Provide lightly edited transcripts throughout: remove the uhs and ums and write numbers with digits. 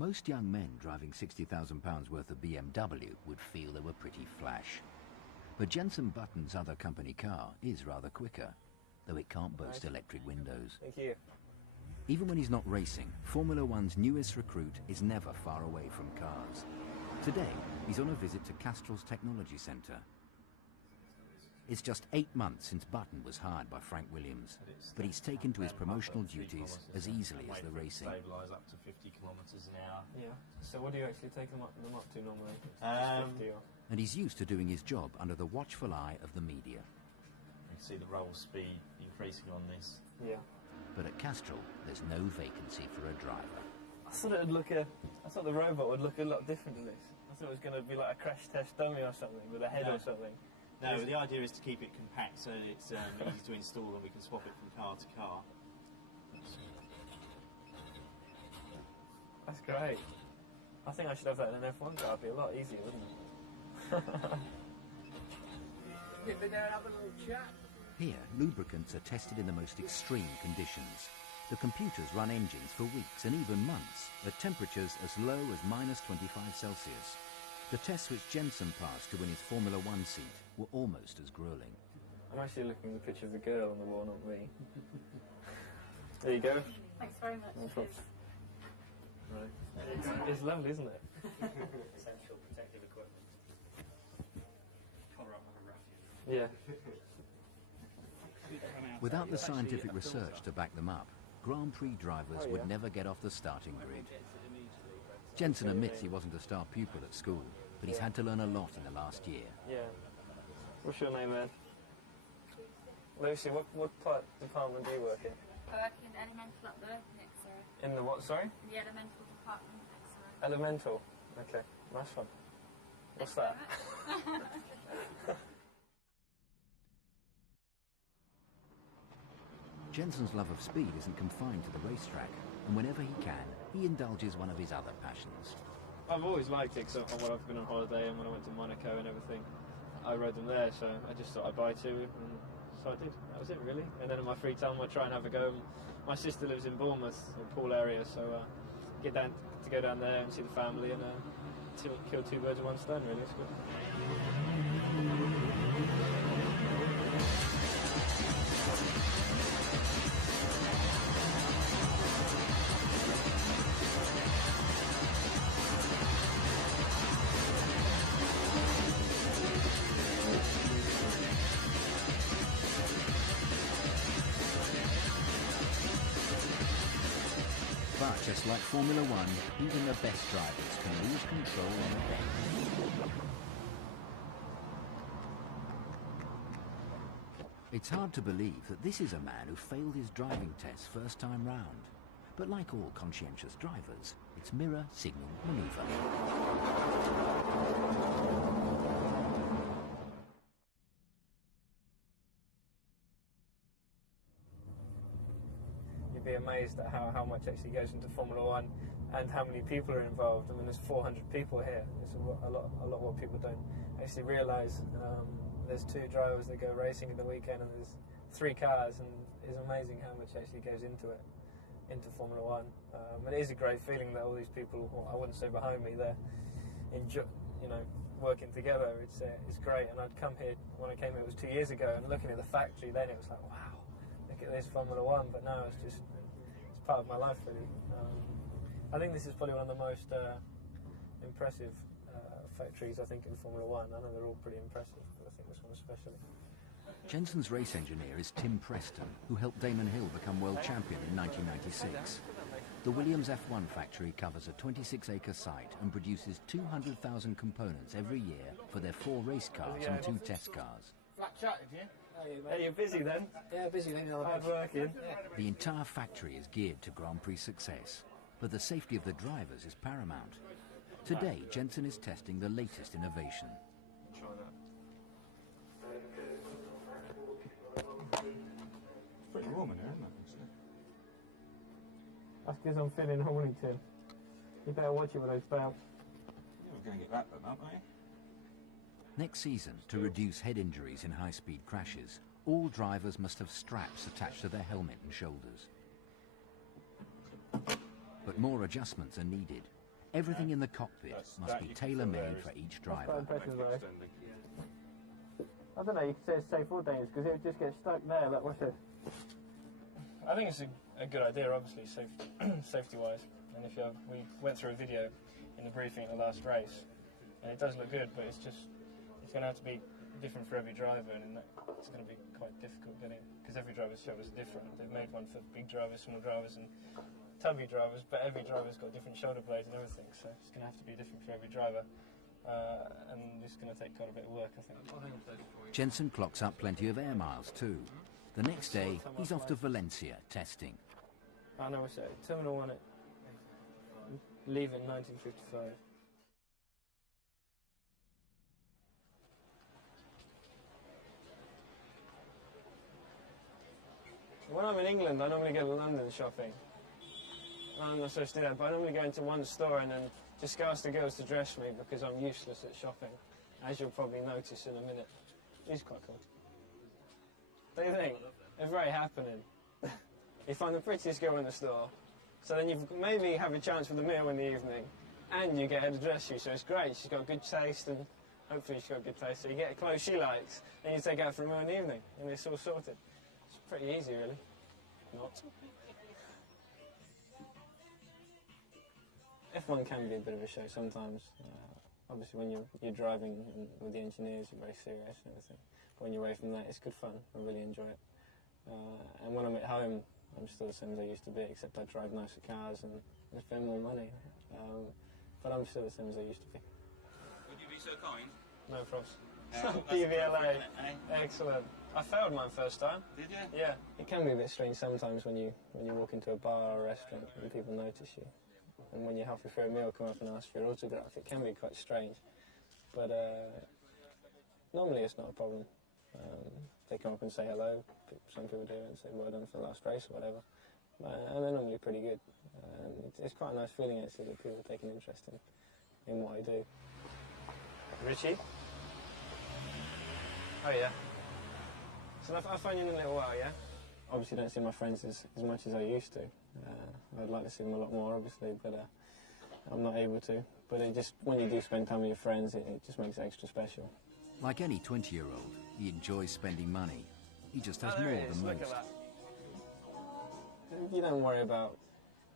Most young men driving £60,000 worth of BMW would feel they were pretty flash. But Jenson Button's other company car is rather quicker, though it can't boast electric windows. Thank you. Even when he's not racing, Formula One's newest recruit is never far away from cars. Today, he's on a visit to Castrol's technology centre. It's just 8 months since Button was hired by Frank Williams, but he's taken to his promotional duties as easily as the racing. Stabilise up to 50 kilometres an hour. Yeah. So what do you actually take them up to normally? 50 or? And he's used to doing his job under the watchful eye of the media. You can see the roll speed increasing on this. Yeah. But at Castrol, there's no vacancy for a driver. I thought it would look I thought the robot would look a lot different to this. I thought it was going to be like a crash test dummy or something with a head or something. No, the idea is to keep it compact so that it's easy to install and we can swap it from car to car. That's great. I think I should have that in an F1 car. It'd be a lot easier, wouldn't it? Get me there and have a little chat. Here, lubricants are tested in the most extreme conditions. The computers run engines for weeks and even months at temperatures as low as -25°C. The tests which Jenson passed to win his Formula One seat were almost as gruelling. I'm actually looking at the picture of the girl on the wall, not me. There you go. Thanks very much. Right. It's lovely, isn't it? Essential protective equipment. Collar up like a ruffian. Yeah. Without the scientific research to back them up, Grand Prix drivers would never get off the starting grid. Jenson admits he wasn't a star pupil at school, but he's had to learn a lot in the last year. Yeah. What's your name, man? Lucy, what department do you work in? I work in elemental up there, X-ray. In the what, sorry? In the elemental department, X-ray. Elemental? Okay, nice one. What's that? Jenson's love of speed isn't confined to the racetrack, and whenever he can, he indulges one of his other passions. I've always liked it, because when I've been on holiday and when I went to Monaco and everything, I rode them there, so I just thought I'd buy two, and so I did. That was it, really. And then in my free time, I try and have a go. My sister lives in Bournemouth, in Poole area, so get down to go down there and see the family and kill two birds with one stone, really. It's good. But just like Formula One, even the best drivers can lose control on the bend. It's hard to believe that this is a man who failed his driving test first time round. But like all conscientious drivers, it's mirror, signal, manoeuvre. You'd be amazed at how much actually goes into Formula One and how many people are involved. I mean, there's 400 people here. It's a lot what people don't actually realise. There's 2 drivers that go racing in the weekend, and there's 3 cars, and it's amazing how much actually goes into it, into Formula One. And it is a great feeling that all these people, well, I wouldn't say behind me, they're working together. It's great. And I'd come here, when I came here, it was 2 years ago, and looking at the factory then, it was like, wow, look at this Formula One. But now it's part of my life, really. I think this is probably one of the most impressive factories, I think, in Formula One. I know they're all pretty impressive, but I think this one especially. Jenson's race engineer is Tim Preston, who helped Damon Hill become world champion in 1996. The WilliamsF1 factory covers a 26-acre site and produces 200,000 components every year for their 4 race cars and 2 test cars. Flat chatted, yeah? Hey, you're busy then? Yeah, busy then. Hard working. The entire factory is geared to Grand Prix success, but the safety of the drivers is paramount. Today, Jenson is testing the latest innovation. Try that. It's pretty warm in here, isn't it? That's because I'm feeling horny, Tim. You better watch it with those belts. Yeah, we're going to get that done, aren't we? Next season, to reduce head injuries in high-speed crashes, all drivers must have straps attached to their helmet and shoulders. But more adjustments are needed. Everything in the cockpit must be tailor-made for each driver. I don't know, you could say it's safe or dangerous because it would just get stuck there. Like, what's this? I think it's a good idea, obviously, safety-wise. And if you have, we went through a video in the briefing at the last race, and it does look good, but it's going to have to be different for every driver, and it's going to be quite difficult getting, because every driver's shoulder is different. They've made one for big drivers, small drivers, and tubby drivers, but every driver's got different shoulder blades and everything, so it's going to have to be different for every driver. And it's going to take quite a bit of work, I think. Jenson clocks up plenty of air miles too. The next day, he's off to Valencia testing. I know, it's Terminal 1 at leave in 1955. When I'm in England, I normally go to London shopping. I'm not supposed to do that, but I normally go into one store and then just ask the girls to dress me because I'm useless at shopping, as you'll probably notice in a minute. It's quite cool. What do you think? They're very happening. You find the prettiest girl in the store, so then you maybe have a chance for the meal in the evening, and you get her to dress you, so it's great. She's got good taste, and hopefully she's got good taste, so you get clothes she likes, and you take her out for a meal in the evening, and it's all sorted. It's pretty easy, really. Not. F1 can be a bit of a show sometimes. Obviously, when you're driving with the engineers, you're very serious and everything. But when you're away from that, it's good fun. I really enjoy it. And when I'm at home, I'm still the same as I used to be, except I drive nicer cars and I spend more money. But I'm still the same as I used to be. Would you be so kind? No frost. DVLA. Excellent. I failed mine first time. Did you? Yeah. It can be a bit strange sometimes when you walk into a bar or a restaurant and people notice you. And when you're halfway through a meal, come up and ask for your autograph. It can be quite strange. But normally it's not a problem. They come up and say hello. Some people do and say well done for the last race or whatever. And they're normally pretty good. It's quite a nice feeling actually that people take an interest in what I do. Richie? Oh yeah. So I'll phone you in a little while, yeah? Obviously don't see my friends as much as I used to. I'd like to see them a lot more, obviously, but I'm not able to. But it just, when you do spend time with your friends, it just makes it extra special. Like any 20-year-old, he enjoys spending money. He just has more than Look most. at that. You don't worry about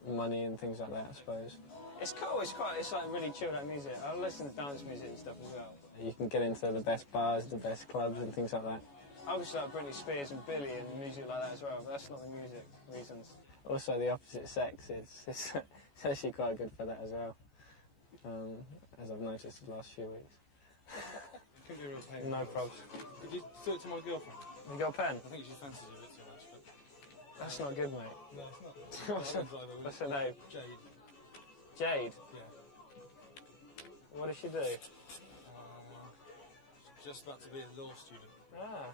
money and things like that, I suppose. It's cool, it's like really chilled out music. I listen to dance music and stuff as well. You can get into the best bars, the best clubs and things like that. I also like Britney Spears and Billy and music like that as well, but that's not the music reasons. Also the opposite sex, it's actually quite good for that as well, as I've noticed the last few weeks. Could be a real pain. No problems. Could you do it to my girlfriend? You got a pen? I think she fancies you a bit too much, but... That's not good, mate. No, it's not. What's her name? Jade. Jade? Yeah. What does she do? She's just about to be a law student. Ah.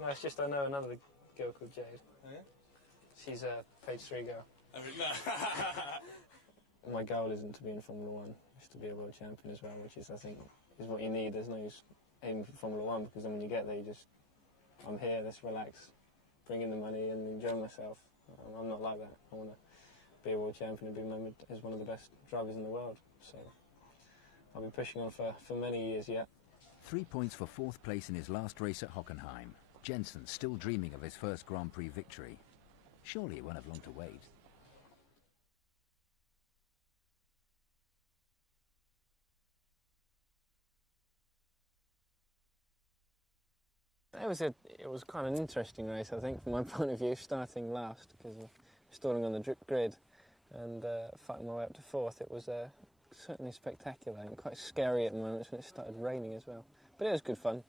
No, it's just I know another girl called Jade. Oh, yeah? She's a page 3 girl. I mean, no. My goal isn't to be in Formula 1, it's to be a world champion as well, which is, I think, is what you need. There's no use aiming for Formula 1, because then when you get there, you just, I'm here, let's relax, bring in the money and enjoy myself. I'm not like that. I want to be a world champion and be remembered as one of the best drivers in the world. So I'll be pushing on for many years yet. 3 points for 4th place in his last race at Hockenheim. Jenson still dreaming of his first Grand Prix victory. Surely he won't have long to wait. It was quite an interesting race, I think, from my point of view, starting last, because of stalling on the grid and fighting my way up to 4th. It was certainly spectacular and quite scary at the moments when it started raining as well. But it was good fun.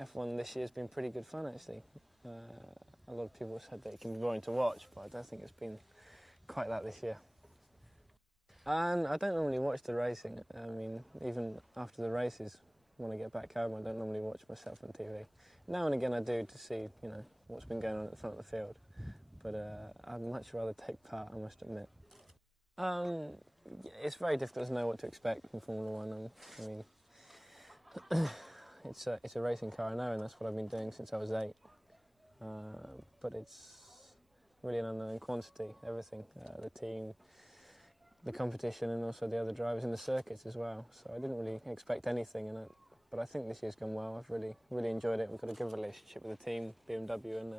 F1 this year has been pretty good fun, actually. A lot of people said that it can be boring to watch, but I don't think it's been quite that this year. And I don't normally watch the racing. I mean, even after the races, when I get back home, I don't normally watch myself on TV. Now and again I do to see, you know, what's been going on at the front of the field. But I'd much rather take part, I must admit. It's very difficult to know what to expect from Formula 1. I mean, it's a racing car, I know, and that's what I've been doing since I was 8. But it's really an unknown quantity, everything. The team, the competition and also the other drivers in the circuits as well. So I didn't really expect anything, but I think this year's gone well. I've really enjoyed it. We've got a good relationship with the team, BMW, and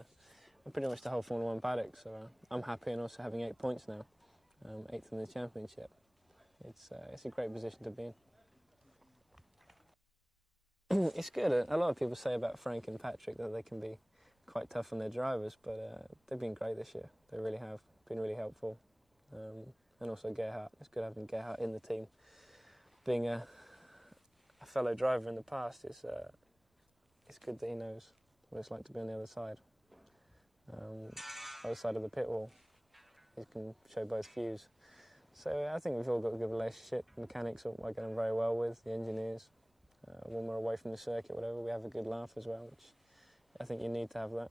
pretty much the whole Formula 1 paddock. So I'm happy, and also having 8 points now, 8th in the championship. It's a great position to be in. It's good. A lot of people say about Frank and Patrick that they can be quite tough on their drivers, but they've been great this year. They really have been really helpful. And also Gerhard. It's good having Gerhard in the team. Being a fellow driver in the past, it's good that he knows what it's like to be on the other side. Other side of the pit wall. He can show both views. So I think we've all got a good relationship. The mechanics I get on very well with, the engineers. When we're away from the circuit, whatever, we have a good laugh as well, which I think you need to have that.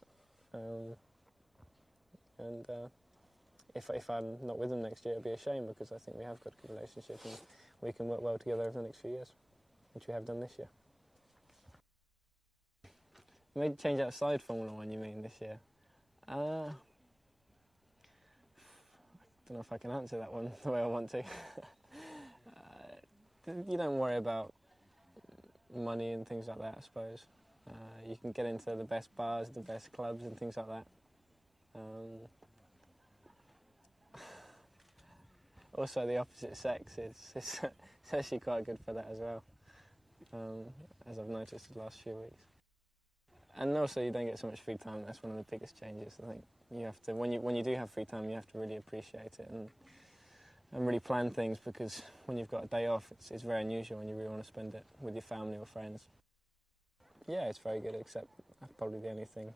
If I'm not with them next year, it'll be a shame, because I think we have got a good relationship and we can work well together over the next few years, which we have done this year. Maybe change outside Formula 1, you mean, this year? I don't know if I can answer that one the way I want to. You don't worry about money and things like that, I suppose. You can get into the best bars, the best clubs and things like that. Also, the opposite sex, it's actually quite good for that as well, as I've noticed the last few weeks. And also, you don't get so much free time. That's one of the biggest changes. I think you have to, when you do have free time, you have to really appreciate it and really plan things, because when you've got a day off, it's very unusual, and you really want to spend it with your family or friends. Yeah, it's very good, except that's probably the only thing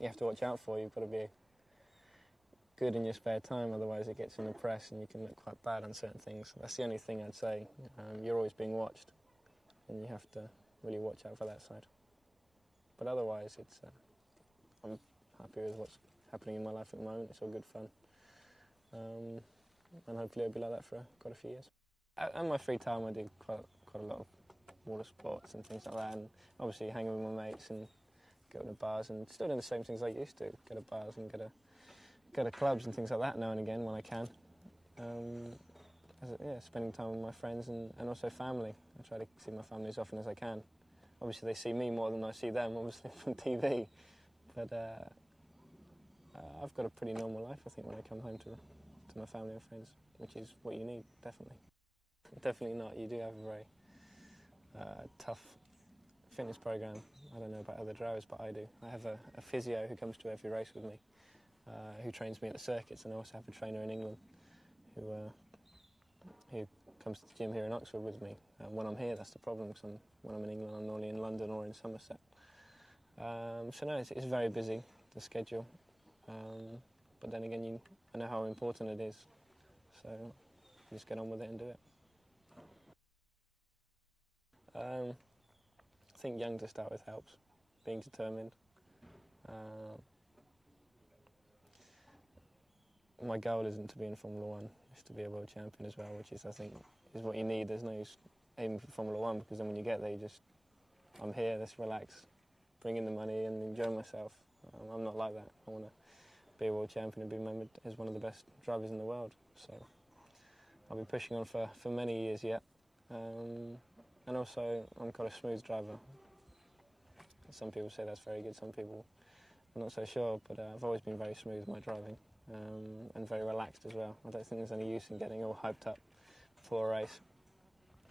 you have to watch out for. You've got to be good in your spare time, otherwise it gets in the press and you can look quite bad on certain things. That's the only thing I'd say. You're always being watched, and you have to really watch out for that side. But otherwise, I'm happy with what's happening in my life at the moment. It's all good fun. And hopefully it'll be like that for quite a few years. In my free time, I do quite a lot of water sports and things like that, and obviously hanging with my mates and going to bars, and still doing the same things I used to. Go to bars and go to clubs and things like that now and again when I can. Spending time with my friends and also family. I try to see my family as often as I can. Obviously they see me more than I see them, obviously, from TV. But I've got a pretty normal life, I think, when I come home to my family and friends, which is what you need, definitely. Definitely not. You do have a very tough fitness program. I don't know about other drivers, but I do. I have a physio who comes to every race with me, who trains me at the circuits, and I also have a trainer in England who comes to the gym here in Oxford with me. When I'm here, that's the problem, because when I'm in England, I'm normally in London or in Somerset. So no, it's very busy, the schedule. But then again, I know how important it is, so you just get on with it and do it. I think young to start with helps, being determined. My goal isn't to be in Formula 1, it's to be a world champion as well, which is, I think, is what you need. There's no use aiming for Formula 1, because then when you get there, I'm here, let's relax, bring in the money and enjoy myself. I'm not like that. I want to be a world champion and be remembered as one of the best drivers in the world. So I'll be pushing on for many years yet. And also, I'm quite a smooth driver. Some people say that's very good, some people I'm not so sure, but I've always been very smooth in my driving, and very relaxed as well. I don't think there's any use in getting all hyped up before a race.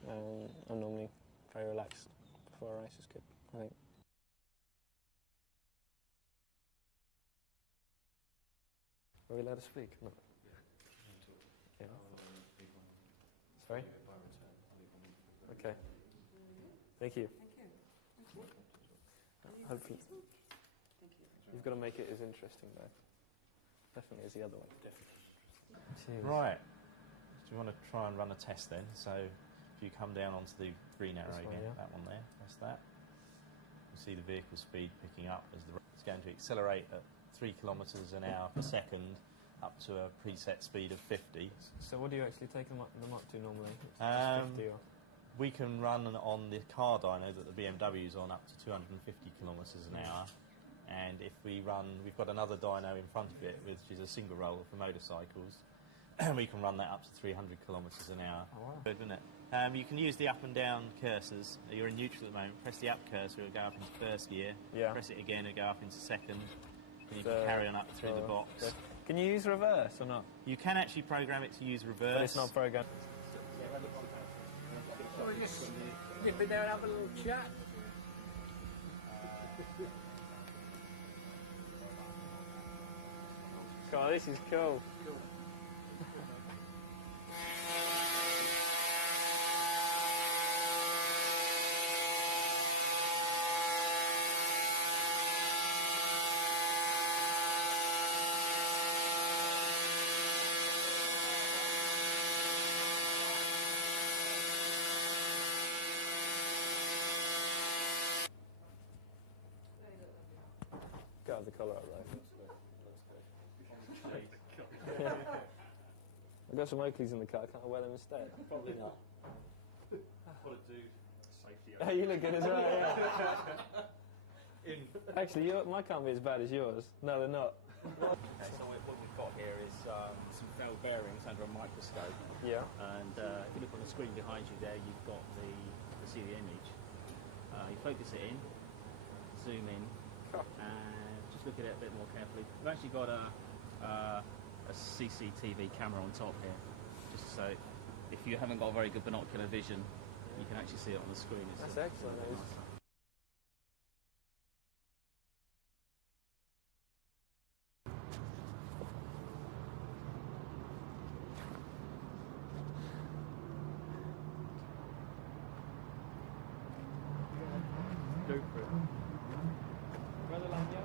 I'm normally very relaxed before a race. Is good, I think. Are we allowed to speak? No. Yeah. Sorry? Okay. Thank you. Hopefully. You've got to make it as interesting, though. Definitely as the other one. Cheers. Right. Do you want to try and run a test then? So if you come down onto the green arrow again, yeah. That one there, that's that. You see the vehicle speed picking up as it's going to accelerate at 3 kilometres an hour per second up to a preset speed of 50. So what do you actually take them up to normally? We can run on the car dyno that the BMW is on up to 250 kilometres an hour, and if we run, we've got another dyno in front of it, which is a single roller for motorcycles, we can run that up to 300 kilometres an hour. Oh, wow. Good, isn't it? You can use the up and down cursors. You're in neutral at the moment. Press the up cursor, it'll go up into first gear. Yeah. Press it again, it'll go up into second. And you can Third, carry on up through the box. Third. Can you use reverse or not? You can actually program it to use reverse. But it's not programmed. Or just nip in there and have a little chat. God, this is cool. Got the colour up there. I've got some Oakleys in the car, can't I wear them instead? Probably not. What a dude. Safety. Oh, you look good as well, yeah. Actually, my can't be as bad as yours. No, they're not. Okay, so what we've got here is some fell bearings under a microscope. Yeah. And if you look on the screen behind you there, you've got the see the image. You focus it in, zoom in, and just look at it a bit more carefully. We've actually got a CCTV camera on top here, just so if you haven't got very good binocular vision, you can actually see it on the screen. That's excellent news. Go for it. Brother Lanyard?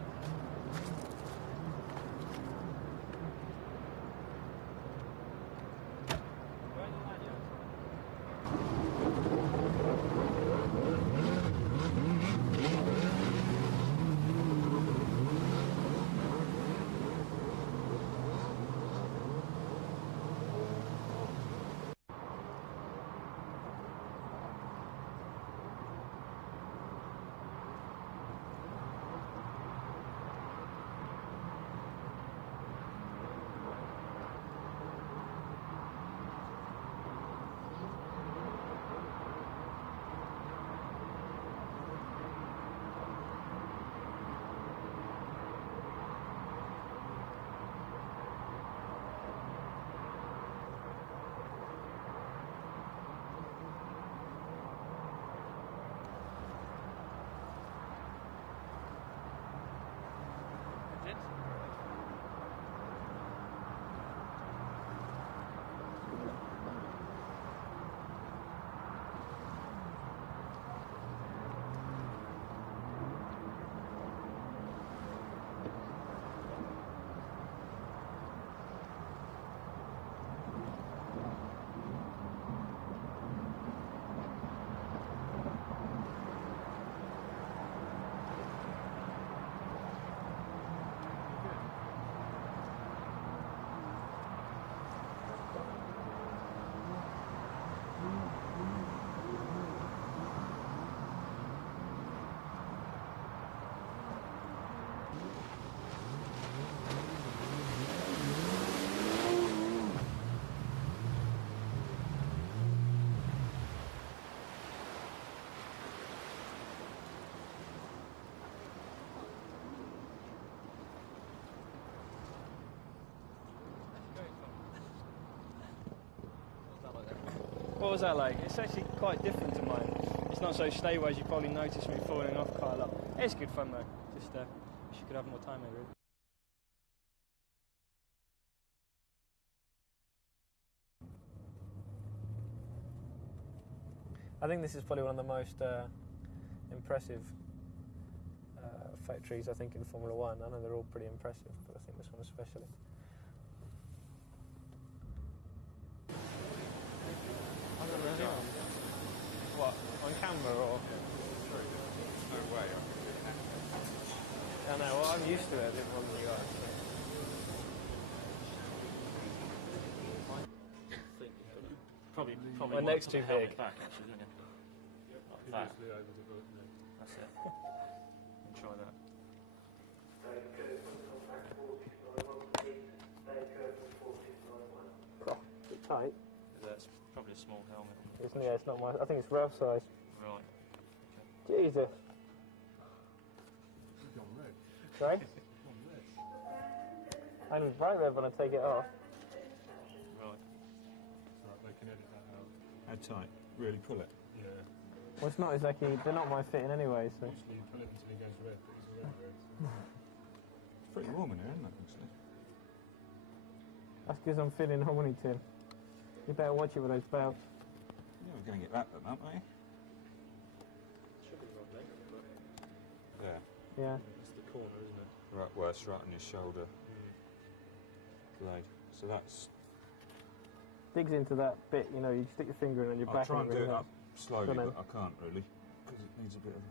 What was that like? It's actually quite different to mine. It's not so stable as you probably noticed me falling off quite a lot. It's good fun though. Just wish you could have more time maybe. I think this is probably one of the most impressive factories I think in Formula One. I know they're all pretty impressive, but I think this one especially. What, on camera or? No way. I know, well I'm used to it, I didn't want you guys. Probably My neck's too big. Back, actually, didn't you? Like that. That's it. Try that. tight. That's probably a small helmet. Isn't it? Yeah, it's not my. I think it's Ralph's size. Right. Jesus. Sorry? I was bright red when I take it off. Right. They can edit that out. How tight? Really pull it? Yeah. Well, it's not exactly. They're not my fitting anyway, so. Actually, you pull it until he goes red, but he's already red. It's pretty warm in here, isn't it, actually? That's because I'm feeling horny, Tim. You better watch it with those belts. Yeah, we're going to get that done, aren't we? Should be right leg, but Yeah. Yeah. that's the corner, isn't it? Right, well, it's right on your shoulder blade. So that's... Digs into that bit, you know, you stick your finger in and your I'll back. try and do really it hurts. up slowly, Go on but I can't really, because it needs a bit of...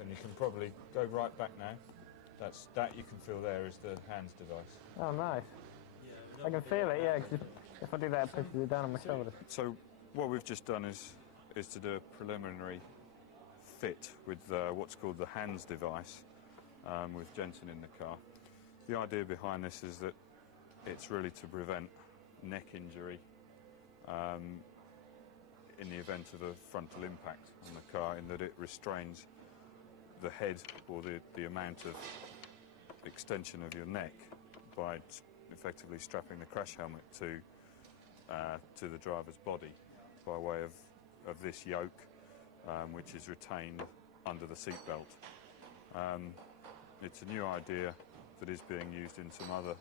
And you can probably go right back now. That you can feel there is the hands device. Oh, nice. I can feel it, yeah, because if I do that, it pushes it down on my shoulder. So what we've just done is to do a preliminary fit with what's called the hands device with Jenson in the car. The idea behind this is that it's really to prevent neck injury in the event of a frontal impact on the car, in that it restrains the head or the amount of extension of your neck by effectively strapping the crash helmet to the driver's body by way of this yoke, which is retained under the seatbelt. It's a new idea that is being used in some other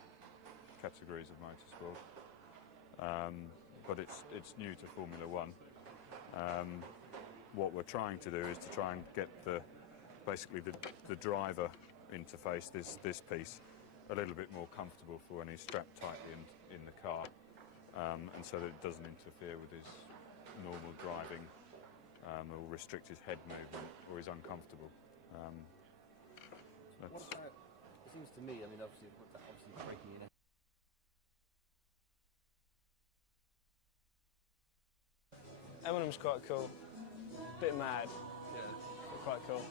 categories of motorsport, but it's new to Formula One. What we're trying to do is to try and get basically the driver interface, this piece, a little bit more comfortable for when he's strapped tightly in the car, and so that it doesn't interfere with his normal driving or restrict his head movement or he's uncomfortable. What about, it seems to me, I mean, obviously breaking your neck. Eminem's quite cool. Bit mad, Yeah. but quite cool.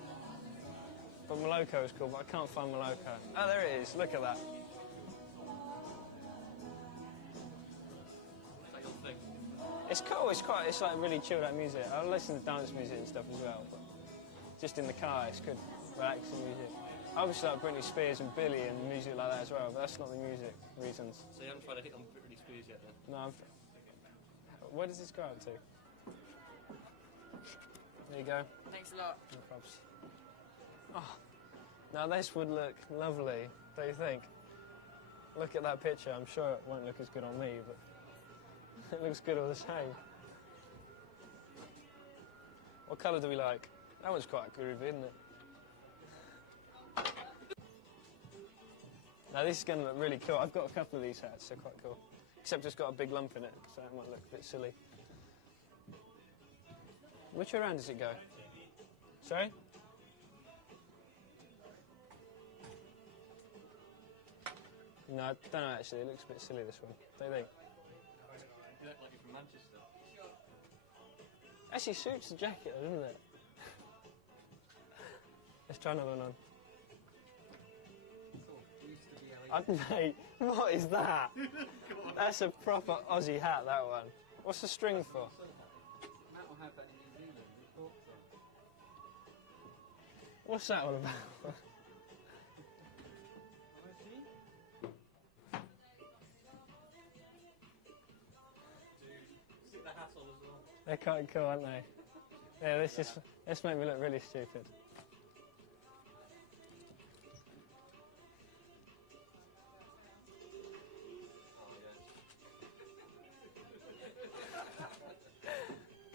But Moloko is cool, but I can't find Moloko. Oh, there it is. Look at that. Is that your thing? It's cool. It's like really chilled out music. I listen to dance music and stuff as well, but just in the car, it's good, relaxing music. I obviously like Britney Spears and Billy and music like that as well, but that's not the music reasons. So you haven't tried to hit on Britney Spears yet, then? No, where does this go up to? There you go. Thanks a lot. No props. Oh, now this would look lovely, don't you think? Look at that picture. I'm sure it won't look as good on me, but it looks good all the same. What colour do we like? That one's quite groovy, isn't it? Now this is going to look really cool. I've got a couple of these hats, they're quite cool. Except it's got a big lump in it, so it might look a bit silly. Which way around does it go? Sorry? No, I don't know actually. It looks a bit silly, this one. Don't you think? You look like you're from Manchester. Actually suits the jacket, doesn't it? Let's try another one on. Mate, what is that? That's a proper Aussie hat, that one. What's the string for? Matt will have that in New Zealand. He thought so. What's that all about? Stick the hat on as well. They're quite cool, aren't they? Yeah, this make me look really stupid.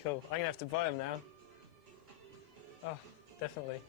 Cool. I'm going to have to buy them now. Oh, definitely.